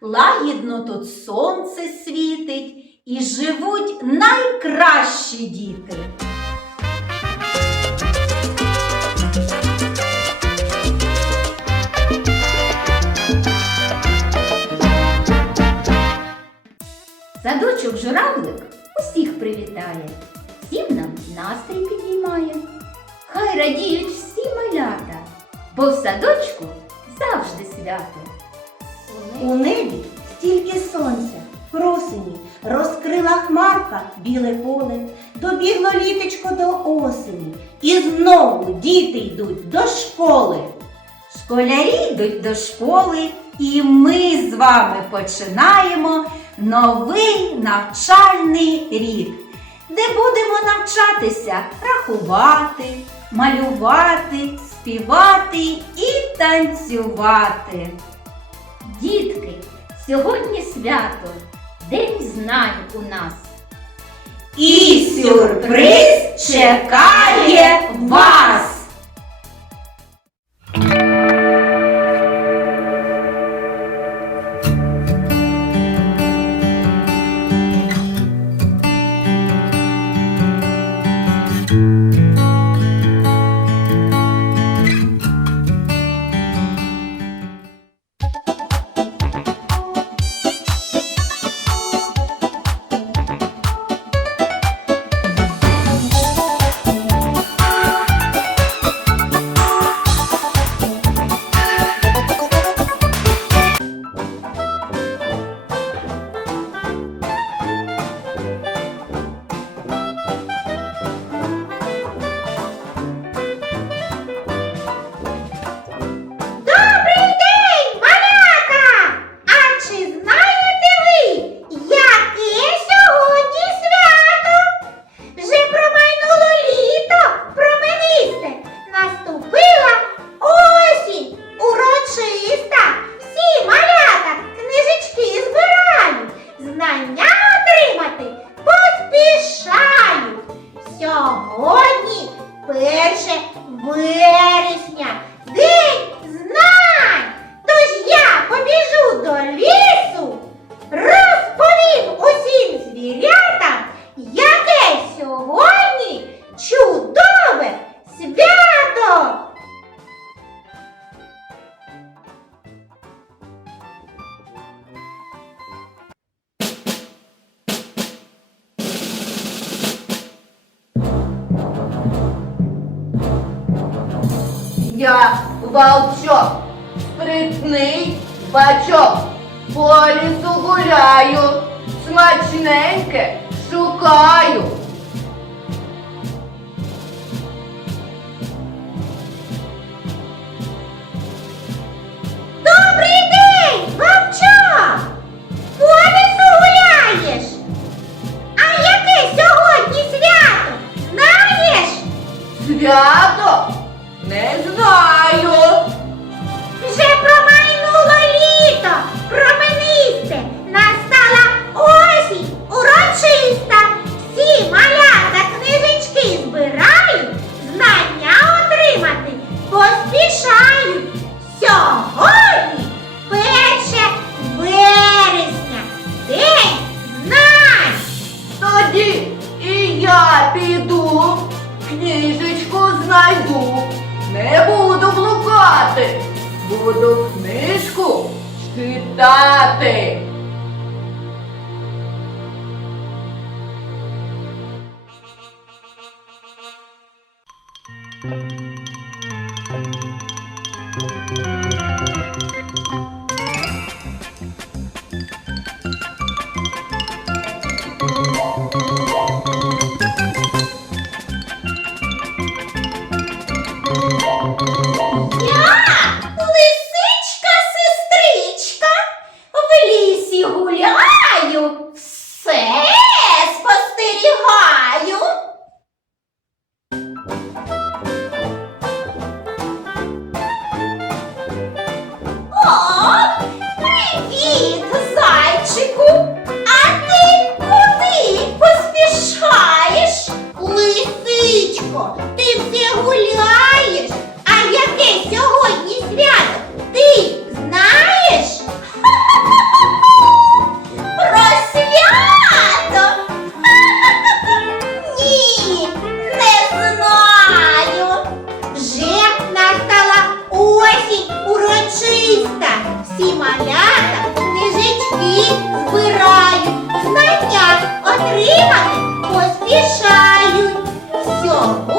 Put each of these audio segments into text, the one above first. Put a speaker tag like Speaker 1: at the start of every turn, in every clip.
Speaker 1: Лагідно тут сонце світить і живуть найкращі діти.
Speaker 2: Садочок журавлик усіх привітає, всім нам настрій підіймає. Хай радіють всі малята, бо в садочку завжди свято.
Speaker 3: У небі стільки сонця, кросені, розкрила хмарка біле поле, добігло літочко до осені, і знову діти йдуть до школи.
Speaker 1: Школярі йдуть до школи, і ми з вами починаємо новий навчальний рік, де будемо навчатися рахувати, малювати, співати і танцювати.
Speaker 2: Дітки, сьогодні свято, День знань у нас.
Speaker 1: І сюрприз чекає вас!
Speaker 4: Сьогодні перше вересня, день знань. Тож я побіжу до лісу, розповім усім звірятам, яке сьогодні чудове
Speaker 5: Я волчок, спритний бачок, по лісу гуляю, смачненьке шукаю. Книжечку знайду, не буду блукати, буду книжку читати.
Speaker 4: Я Oh.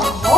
Speaker 4: Сьогодні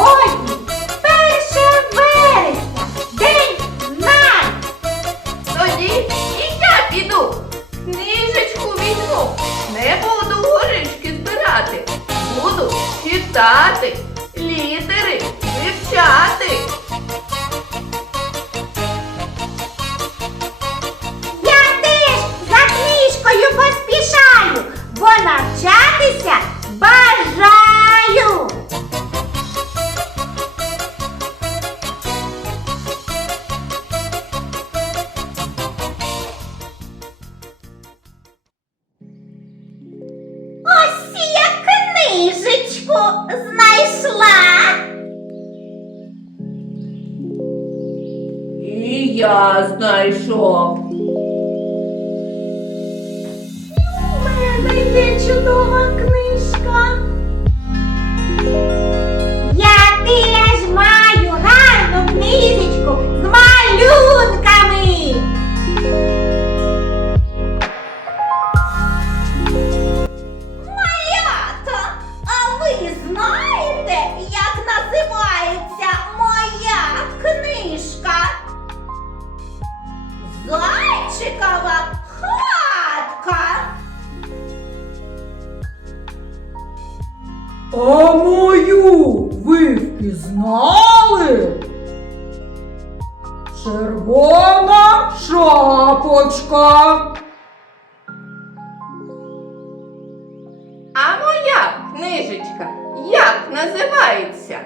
Speaker 5: я знайшов.
Speaker 4: У мене є чудова книжка. Я теж маю гарну книжечку з малюнками.
Speaker 1: Ви
Speaker 6: впізнали? Червона шапочка.
Speaker 5: А моя книжечка як називається?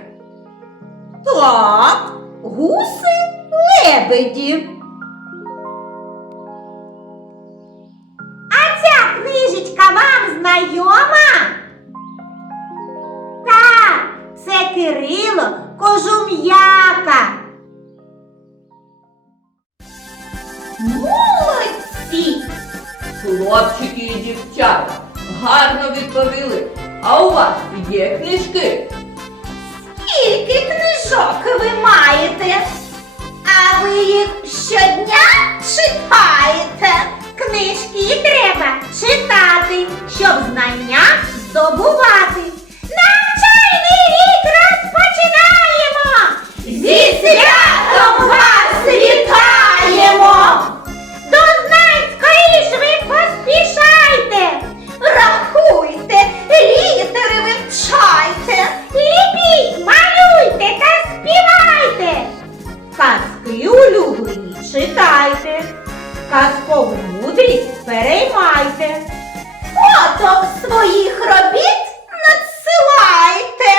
Speaker 1: Так, гуси лебеді.
Speaker 4: А ця книжечка вам знайома? Кирило Кожум'яка.
Speaker 1: Молодці!
Speaker 5: Хлопчики і дівчата гарно відповіли. А у вас є книжки?
Speaker 1: Скільки книжок ви маєте? А ви їх щодня читаєте?
Speaker 4: Книжки треба читати, щоб знання здобувати. Навчальний!
Speaker 1: Зі святом вас вітаємо!
Speaker 4: До знань скоріш ви поспішайте!
Speaker 1: Рахуйте, літери вивчайте,
Speaker 4: Ліпіть, малюйте та співайте!
Speaker 1: казки улюблені читайте, казкову мудрість переймайте. Фото своїх робіт надсилайте.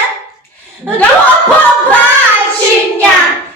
Speaker 1: До побачення! Чекаємо